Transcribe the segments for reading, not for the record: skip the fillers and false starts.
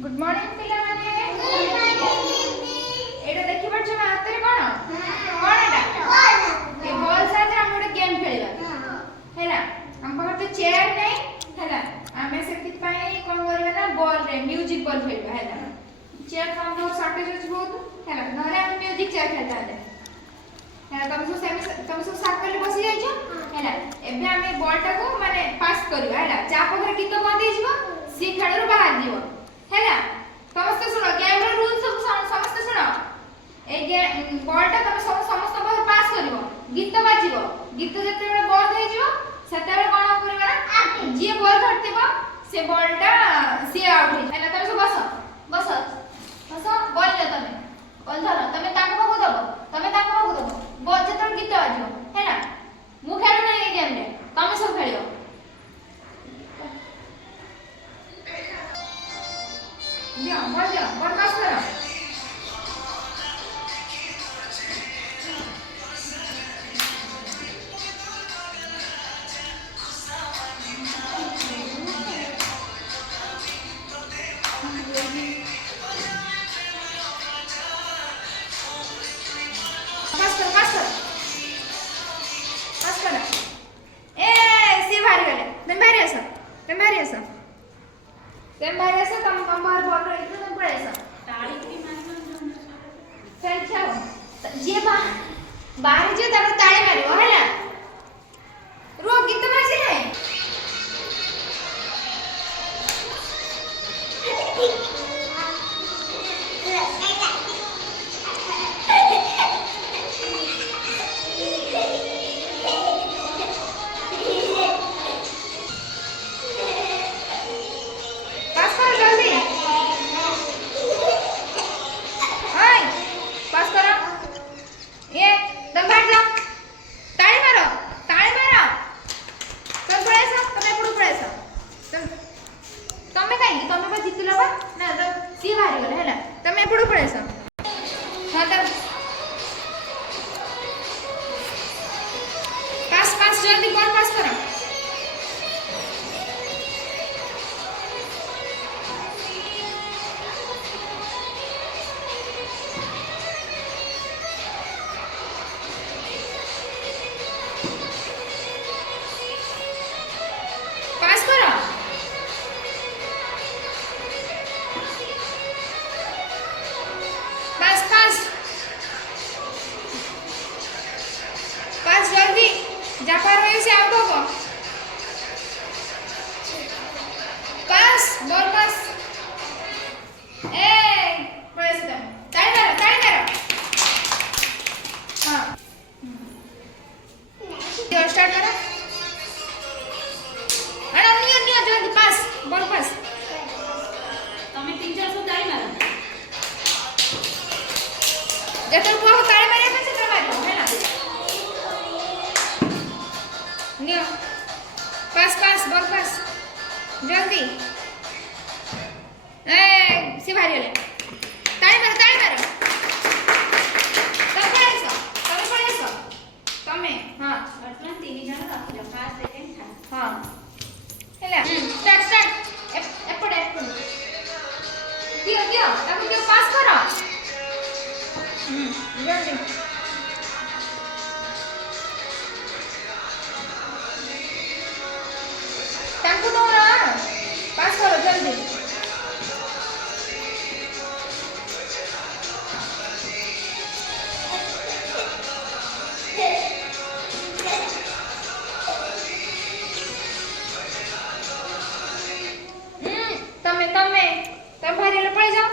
good morning पिला माने एटा देखि पछ ना हाथ रे कोन कोन एटा बॉल ए बॉल साथे हम गोटे गेम खेलबा हैला हम पाखर तो चेयर नै हैला हमें सेति पई कोन करबा ना बॉल रे म्यूजिक बॉल खेलबा हैला चेयर हम तो शॉर्टेज अछि बहुत हैला नरे हम म्यूजिक चेयर खेलता है हैला तुम सब साकले बसी जाई छ हैला एबे हमें बॉल टा को माने पास करबा हैला जा पाखर गीत बंद हे जिवो सी खेलरो बाहर जिवो हैला समस्त सुनो गेम रो रूल सब समस्त सुनो ए गे बॉल टा तमे समस्त बाहर पास करिवो गीत बाजिवो गीत जते बेले बंद हे जिवो सेते बेले कोन करबा ना जे बॉल धरतेबो से बॉल टा सी आउट हे हैला तमे सब बस बॉल ले तमे बॉल धर तमे ताको पाखु दबो बॉल जते बेले गीत बाजिवो हैला मु खेलु ना ए गेम रे तमे सब खेलियो बॉल पास करो पास करो ए सी भारी गले तुम भारी आसो तुम बाहर बॉल रो इतना तुम पड़े आसो ताड़ी की मारनो फेर जाओ जे बाहर जे तब ताड़ी मारियो हैला रो गीत बाजी नै जल्दी बॉल पास करो पास करो पास जल्दी जापार होय से आउट होबो पास बॉल पास ए प्रेस दम ताली मारो हां योर स्टार्ट करो अरे नियो जल्दी पास बॉल पास तमे 3-4 सो ताली मारो जतन को ताली मारिया पे से मारियो है ना नियो पास बॉल पास जल्दी ए सी भारी ले ताली मारो तमे पड़ेसो तमे हां वर्तमान 3 जण रखिलो फर्स्ट सेकंड थर्ड हां हेला स्टार्ट एपड़े दियो ताको पास करो जल्दी टाइम को दो ना पास करो जल्दी तम भारी ले पड़ जाओ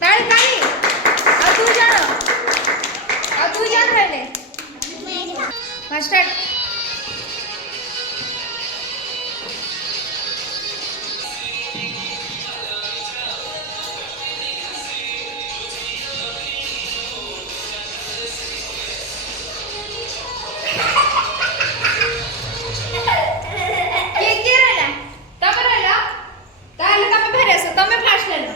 ताली अब तू जान रहे फर्स्ट तमे फास्ट ले लो